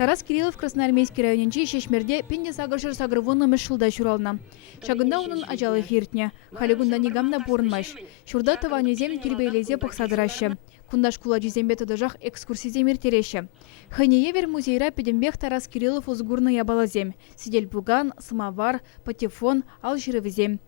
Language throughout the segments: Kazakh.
Тарас Кириллов Красноармейский районенче шешмерде пенде сагыршыр сагырвонны мышылда шурална. Шагында унын ажалы фиртне. Халигунда нигамна порынмаш. Шурда таванезем тирбейлезе пықсадырашы. Кундаш кула жизембе тодожах экскурсизем иртереші. Ханеевер музейра педембех Тарас Кириллов узгурны ябалазем. Сидель буган, самовар, патефон, ал жирывызем.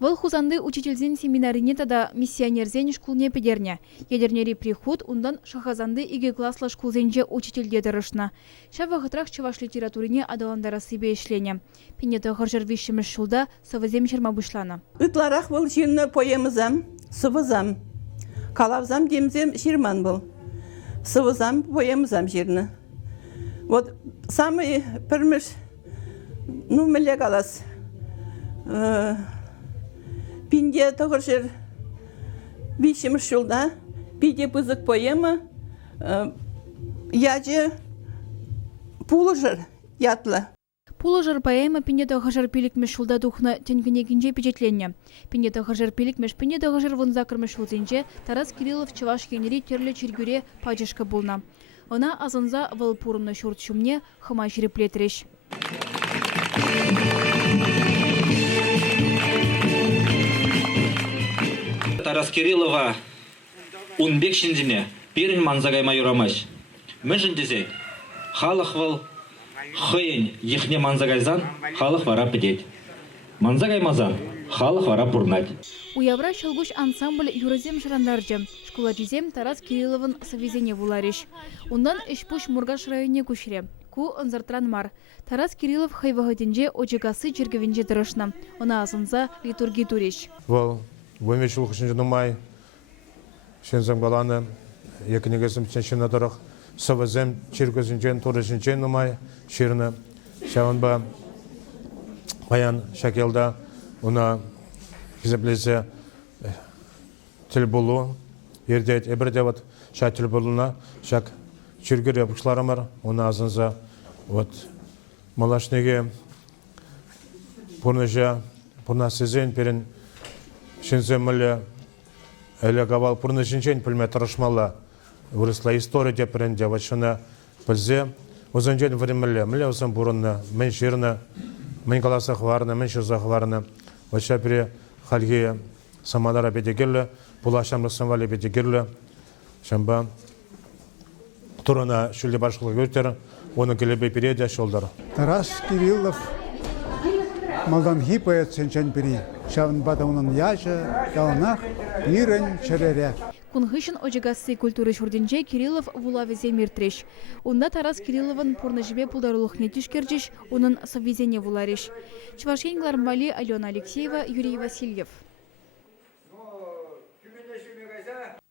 Вăл хузанды учительзен семинарине тада миссионерзен шкулне педерне. Ядернери приход ундан шахазанды иге класслы шкулзенже учительде дырышна. Шава хытрах чываш литературине адаландара сыбе ишлене. Пинеті ғыржыр вишіміш шулда сывызем шырма бұшлана. Ытларах был жирны поемызам, сывызам. Калавзам демзем ширман был. Сывызам, поемызам жирны. Вот самый пірміш, міле қалас. Пинде тоғыршыр вишіміш шулда, пиде пызык поема, яжы пулыжыр ятлы. Пулыжыр поэма пинде тоғыршыр пилікмеш шулда духны төнгінегінже печетленне. Пинде тоғыршыр пилікмеш пинде тоғыршыр вынзакырмеш шулзенже Тарас Кириллов чываш кенери терлі чиргюре пачышка болна. Она азанза выл пурымны шурт шумне хыма жиреплетреш. Тарас Кириллова унбек шиндине перін манзагай майорамаш. Мүжін дезе, халық выл хыйын ехне манзагайзан халық вара педет. Манзагай мазан халық вара пурнать. Уявра шалгуш ансамбль юрызем шырандаржы. Школа жизем Тарас Кирилловын савизене вулариш. Ундан ишпуш Мургаш районе кушре. Ку онзартран мар. Тарас Кириллов хайвагатинже очегасы жиргевинже дырышна. Она азынза литурги туриш. Вымечил хшинжинумай, шензам галаны, якнегесим ченшинадырах, савазем чиргазинчен, турышинчен нумай, ширны, шаванба, паян шакелда, уна хизеплезе тилбулу, ердет, эбердеват, ша тилбулуна, шак чиргире бушларамар, уна азынза, вот, малашнеге, пурнежа, пурнасезен перен, Шинземле әлі гавал пұрны жинчен пілме тұрышмала вырысла история депірін девачына пілзе. Озан жен времеле, міле озан бұрынны, мен жерні, мен қаласақ варны, мен шырзақ варны. Вача біре халге самадара бедегерлі, бұл ашамлық самвали бедегерлі. Шамба тұрына шүлде баршылық өтер, оны келебе береді шолдар. Тарас Кириллов малдан хипает сенчен бери. Шавын бадауның яжы, яланақ, бирен черере. Кунгышын ожегасы культуры шурденже Кириллов вулавезе миртреш. Унда Тарас Кирилловын порножбе пулдарулық нетишкерджиш, унын соввезене вулареш. Чувашен Глармвали, Алена Алексеева, Юрий Васильев.